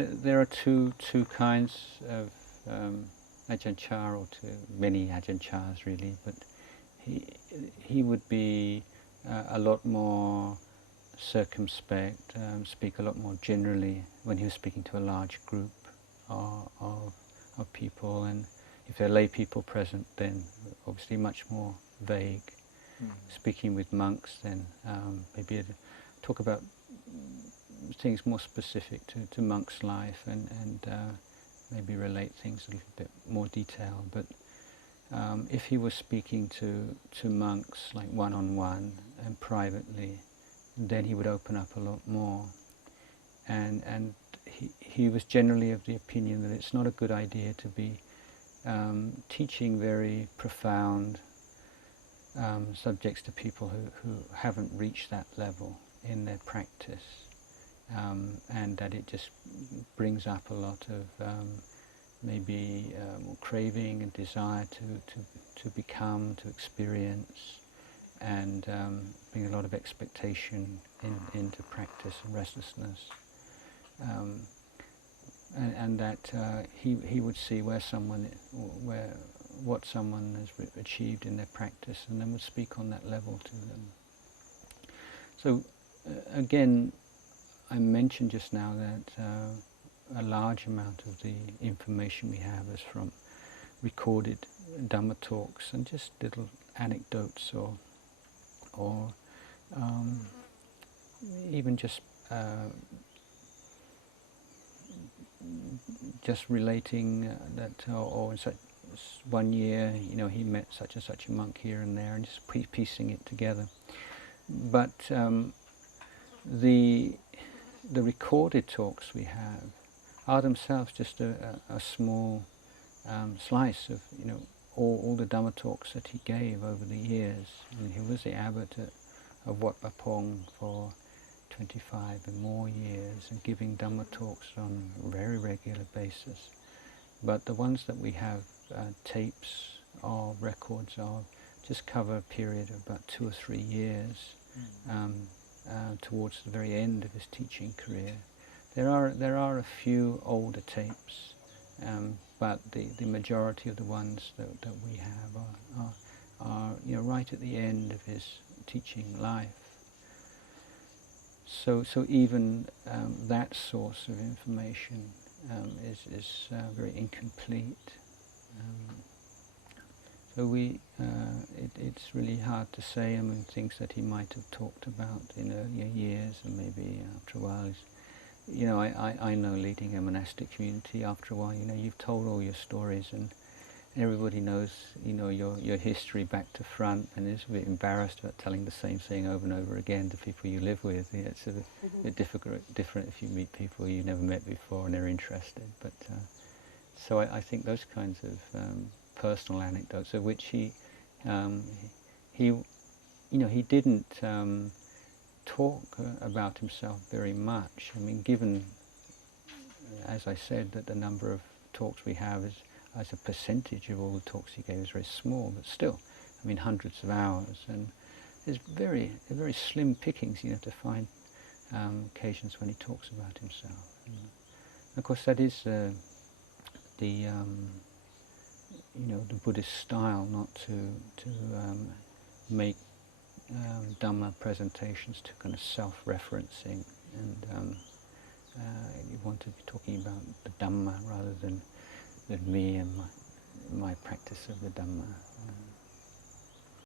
there are two kinds of Ajahn Chah, or many Ajahn Chahs really, but he would be a lot more circumspect, speak a lot more generally when he was speaking to a large group of people, and if there are lay people present, then obviously much more vague. Speaking with monks, then maybe talk about things more specific to monks' life, and maybe relate things a little bit more detail. But if he was speaking to monks like one-on-one and privately, then he would open up a lot more. And he was generally of the opinion that it's not a good idea to be teaching very profound subjects to people who haven't reached that level in their practice, and that it just brings up a lot of maybe craving and desire to become, to experience, and bring a lot of expectation into practice and restlessness. And that he would see what someone has achieved in their practice, and then would speak on that level to them. So again, I mentioned just now that a large amount of the information we have is from recorded Dhamma talks and just little anecdotes, or even just relating that, or in such one year, he met such and such a monk here and there, and just piecing it together. But the recorded talks we have are themselves just a small slice of all the Dhamma talks that he gave over the years. I mean, he was the abbot of Wat Pah Pong for 25 and more years, and giving Dhamma talks on a very regular basis. But the ones that we have tapes or records of just cover a period of about 2 or 3 years, towards the very end of his teaching career. There are a few older tapes, but the majority of the ones that we have are right at the end of his teaching life. So even that source of information is very incomplete. So it's really hard to say. I mean, things that he might have talked about in earlier years, and maybe after a while, I know leading a monastic community, after a while, you've told all your stories, and everybody knows, your history back to front, and is a bit embarrassed about telling the same thing over and over again to people you live with. It's a bit different if you meet people you've never met before and they're interested. But so I think those kinds of personal anecdotes, of which he didn't talk about himself very much. I mean, given, as I said, that the number of talks we have is, as a percentage of all the talks he gave, is very small, but still, I mean, hundreds of hours, and there's very slim pickings, to find occasions when he talks about himself. Of course, that is the Buddhist style, not to make Dhamma presentations to kind of self-referencing, and you want to be talking about the Dhamma rather than me and my practice of the Dhamma.